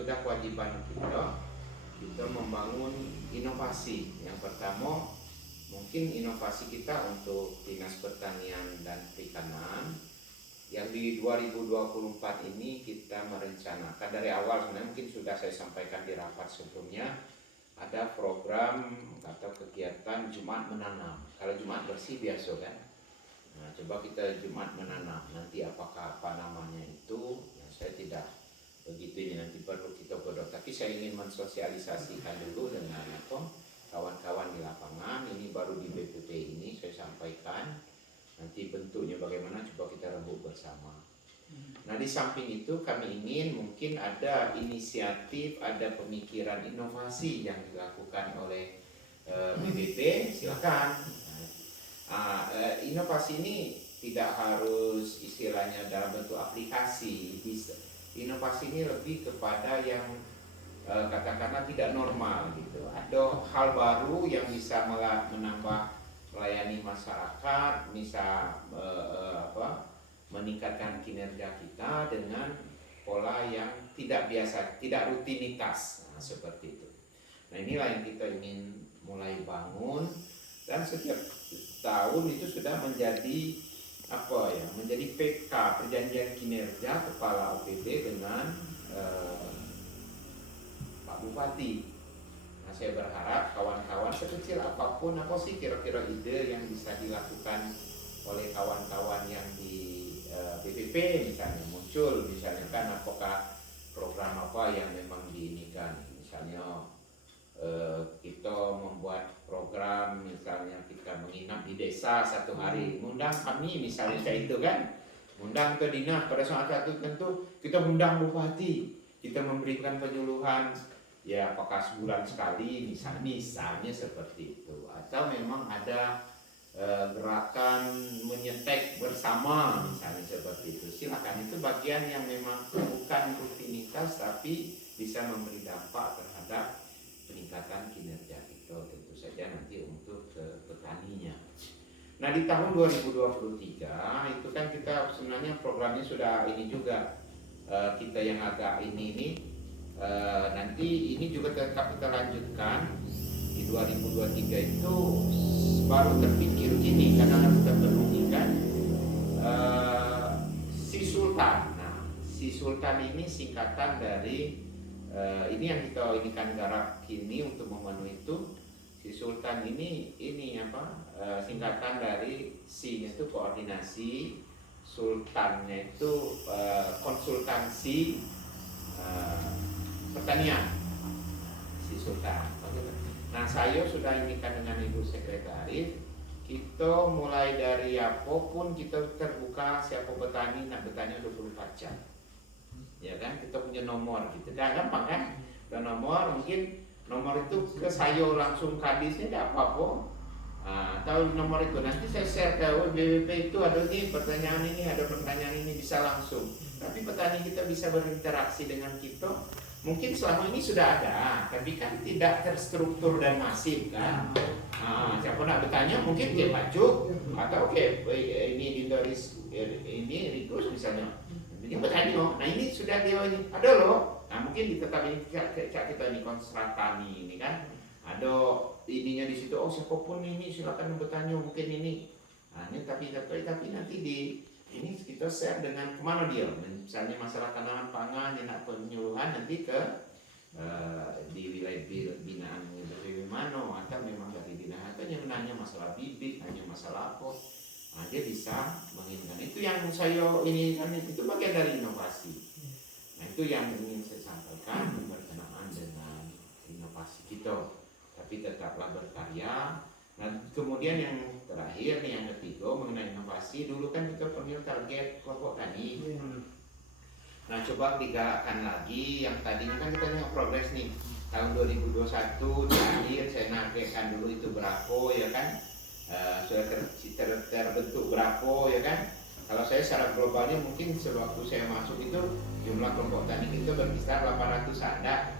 sudah kewajiban kita membangun inovasi. Yang pertama mungkin inovasi kita untuk Dinas Pertanian dan Perikanan yang di 2024 ini kita merencanakan dari awal, sebenarnya mungkin sudah saya sampaikan di rapat sebelumnya, ada program atau kegiatan Jumat menanam. Kalau Jumat bersih biasa kan. Nah, coba kita Jumat menanam. Nanti apakah apa namanya itu, ya, saya tidak begitu ini, nanti perlu kita godok. Tapi saya ingin mensosialisasikan dulu dengan kawan-kawan di lapangan. Ini baru di BPP ini saya sampaikan. Nanti bentuknya bagaimana coba kita rembuk bersama. Nah, di samping itu kami ingin mungkin ada inisiatif, ada pemikiran inovasi yang dilakukan oleh BPP, silakan. Inovasi ini tidak harus istilahnya dalam bentuk aplikasi. Inovasi ini lebih kepada yang katakanlah tidak normal gitu. Ada hal baru yang bisa menambah melayani masyarakat, bisa meningkatkan kinerja kita dengan pola yang tidak biasa, tidak rutinitas, nah, seperti itu. Nah, inilah yang kita ingin mulai bangun, dan setiap tahun itu sudah menjadi menjadi PK, perjanjian kinerja kepala OPD dengan Pak Bupati. Nah, saya berharap kawan-kawan sekecil apapun, apa sih kira-kira ide yang bisa dilakukan oleh kawan-kawan yang di BPP misalnya muncul, misalnya kan apakah program apa yang memang diinikan, misalnya kita membuat program, misalnya kita menginap di desa satu hari, undang kami misalnya kayak itu kan, undang ke dinas pada saat satu tentu kita undang bupati, kita memberikan penyuluhan, ya apakah sebulan sekali misalnya seperti itu, atau memang ada gerakan menyetek bersama misalnya seperti itu, silakan. Itu bagian yang memang bukan rutinitas tapi bisa memberi dampak terhadap peningkatan kinerja kita, tentu saja nanti untuk petaninya. Nah, di tahun 2023 itu kan kita sebenarnya programnya sudah ini juga, kita yang agak ini nanti ini juga tetap kita lanjutkan di 2023 itu baru terpikir gini, karena kita perlukan si Sultan. Nah, si Sultan ini singkatan dari ini yang kita inikan garap kini untuk memenuhi itu. Si Sultan ini singkatan dari C-nya itu koordinasi, Sultannya itu konsultansi pertanian, si Sultan. Nah, saya sudah inikan dengan Ibu Sekretaris, kita mulai dari apapun kita terbuka, siapa petani nak bertanya 24 jam. Ya kan, kita punya nomor gitu. Dah gampang kan? Dan nomor mungkin nomor itu ke saya langsung kadisnya tidak apa-apa. Atau nomor itu nanti saya share ke BPP itu ada nih pertanyaan ini bisa langsung. Tapi petani kita bisa berinteraksi dengan kita. Mungkin selama ini sudah ada, tapi kan tidak terstruktur dan masif kan. Siapa nak bertanya mungkin ke Pak Cuk atau ke ini Ditoris ini Rikus misalnya. Dia bertanya, nah ini sudah dia ini ada loh. Nah, mungkin tetap ini kita ini konsertani ini kan. Ada ininya di situ. Oh, siapapun ini silakan bertanya mungkin ini. Nah, ini tapi nanti di ini kita share dengan kemana dia. Misalnya masalah tanaman pangan, nak penyuluhan nanti ke di wilayah binaan dari mana, atau memang dari binaan atau yang nanya masalah bibit, nanya masalah apa. Nah, dia bisa menginginkan. Itu yang saya ini kan itu bagian dari inovasi. Nah, itu yang ingin saya sampaikan berkenaan dengan inovasi kita. Tapi tetaplah berkarya. Nah, kemudian yang terakhir nih, yang ketiga mengenai inovasi. Dulu kan kita punya target kelompok tani. Nah, coba digalakkan lagi. Yang tadinya kan kita nengok progres nih. Tahun 2021 di akhir saya nargetkan dulu itu berapa ya kan. Sudah terbentuk berapa ya kan. Kalau saya secara globalnya mungkin sewaktu saya masuk itu jumlah kelompok tani kita berkisar 800-an.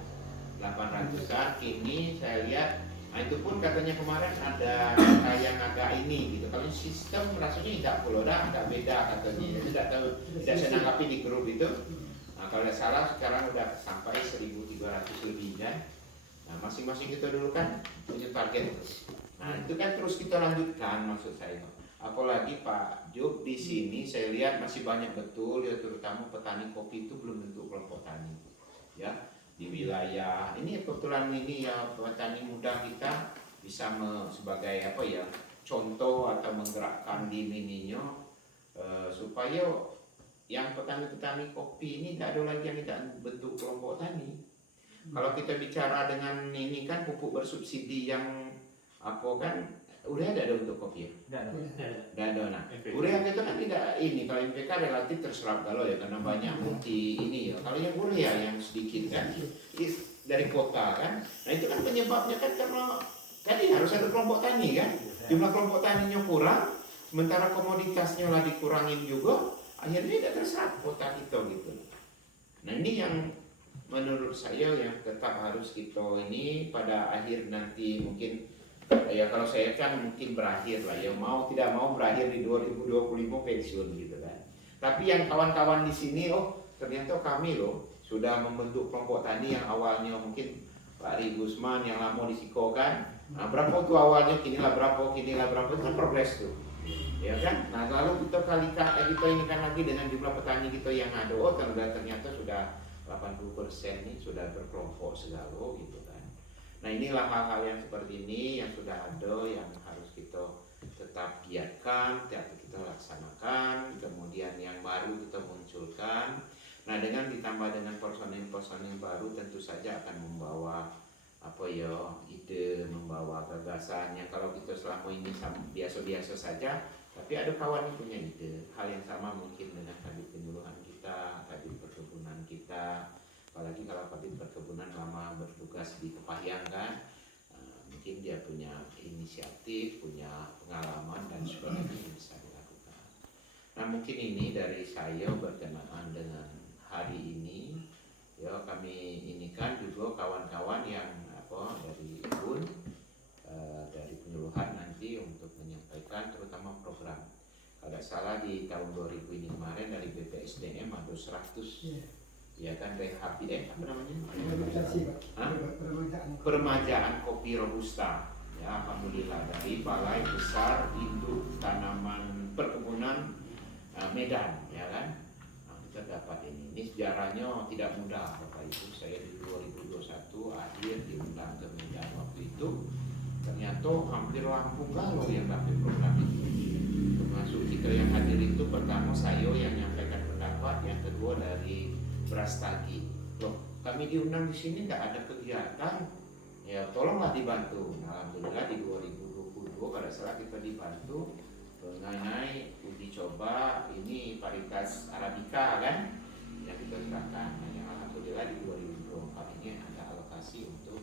800-an, kini saya lihat, nah itu pun katanya kemarin ada yang agak ini gitu. Kalau sistem rasanya tidak pula agak beda katanya. Jadi tidak tahu, tidak saya nangkapi di grup itu. Nah kalau tidak salah sekarang udah sampai 1.300 lebih kan. Nah masing-masing kita dulu kan punya target tuh. Nah itu kan terus kita lanjutkan maksud saya. Apalagi Pak Job di sini saya lihat masih banyak betul ya, terutama petani kopi itu belum bentuk kelompok tani ya di wilayah ini. Kebetulan ini ya petani muda kita bisa sebagai apa ya contoh atau menggerakkan di mininya supaya yang petani-petani kopi ini tidak ada lagi yang tidak bentuk kelompok tani. Kalau kita bicara dengan ini kan pupuk bersubsidi yang apa kan urea ada untuk kopi ya? Tidak ada. Nah, urea itu kan tidak ini, kalau MPK relatif terserap kalau ya karena banyak multi ini ya. Kalau yang urea yang sedikit kan dari kota kan. Nah itu kan penyebabnya kan karena tadi harus ada kelompok tani kan. Jumlah kelompok taninya kurang, sementara komoditasnya lah dikurangin juga, akhirnya tidak terserap kota kita gitu. Nah ini yang menurut saya yang tetap harus kita ini pada akhir nanti mungkin ya kalau saya kan mungkin berakhir lah ya, mau tidak mau berakhir di 2025 pensiun gitu kan. Tapi yang kawan-kawan di sini ternyata kami sudah membentuk kelompok tani yang awalnya mungkin Pak Ri Gusman yang lama di Siko kan. Nah berapa tuh awalnya kinilah berapa itu kan progres tuh. Ya kan? Nah lalu kita kita ini kan lagi dengan jumlah petani kita yang ada, ternyata sudah 80% nih sudah berkelompok segala gitu kan. Nah inilah hal-hal yang seperti ini yang sudah ada yang harus kita tetap giatkan, tetap kita laksanakan, kemudian yang baru kita munculkan. Nah dengan ditambah dengan personil-personil baru tentu saja akan membawa apa ya ide, membawa gagasannya. Kalau kita selama ini biasa-biasa saja, tapi ada kawan yang punya ide. Hal yang sama mungkin dengan Kabit Penyuluhan kita, Kabit Perkebunan kita. Apalagi kalau Kabit Perkebunan lama bertugas di Kepahyang kan, mungkin dia punya inisiatif, punya pengalaman dan sebagainya yang bisa dilakukan. Nah mungkin ini dari saya berkenaan dengan hari ini. Ya kami ini kan juga kawan-kawan yang dari IBUN, dari penyuluhan nanti untuk menyampaikan terutama program. Kalau tidak salah di tahun 2000 ini kemarin dari BPSDM ada 100 ya kan apa namanya? Peremajaan kopi robusta. Ya alhamdulillah dari Balai Besar Induk Tanaman Perkebunan Medan ya kan. Nah, kita dapat ini sejarahnya tidak mudah Bapak Ibu. Saya di 2021 akhir diundang ke Medan waktu itu. Ternyata hampir Lampung Galuh yang dapat program itu. Termasuk kita yang hadir itu pertama saya yang menyampaikan pendapat, yang kedua dari Brastagi. Kami diundang di sini nggak ada kegiatan, ya tolonglah dibantu. Nah, alhamdulillah di 2022 pada saat kita dibantu mengenai uji coba ini varietas Arabica kan, yang kita serahkan. Nah, yang alhamdulillah di 2024 ini ada alokasi untuk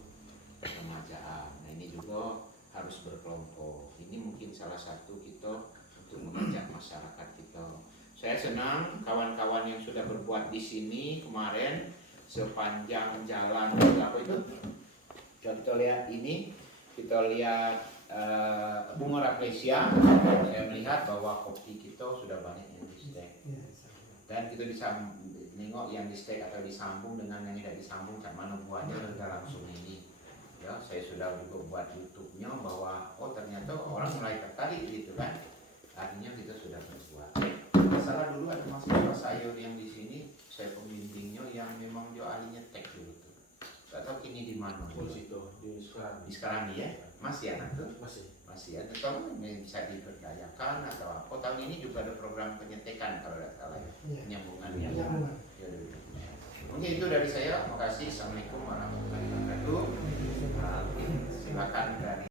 peremajaan. Nah ini juga harus berkelompok. Ini mungkin salah satu kita untuk mengajak masyarakat kita. Saya senang kawan-kawan yang sudah berbuat di sini kemarin sepanjang jalan apa itu. Kita lihat ini, kita lihat bunga rafflesia. Saya melihat bahwa kopi kita sudah banyak yang di stek. Dan kita bisa nengok yang di stek atau disambung dengan yang tidak disambung, mana buahnya kita langsung ini. Ya, saya sudah juga buat YouTube-nya bahwa ternyata orang mulai tertarik gitu kan. Artinya kita sudah berbuat. Masalah dulu ada mahasiswa saya yang di sini, saya pembimbingnya yang memang dia ahlinya tek dulu tuh. Gak tahu kini di mana? Oh situ di sekarang. Di sekarang ya? Masih anak tuh? Masih ada. Tahu bisa diberdayakan atau apa? Tahun ini juga ada program penyetekan kalau tidak salah ya. Penyambungan. Ya, mungkin itu dari saya. Terima kasih. Assalamualaikum warahmatullahi wabarakatuh. Silakan dari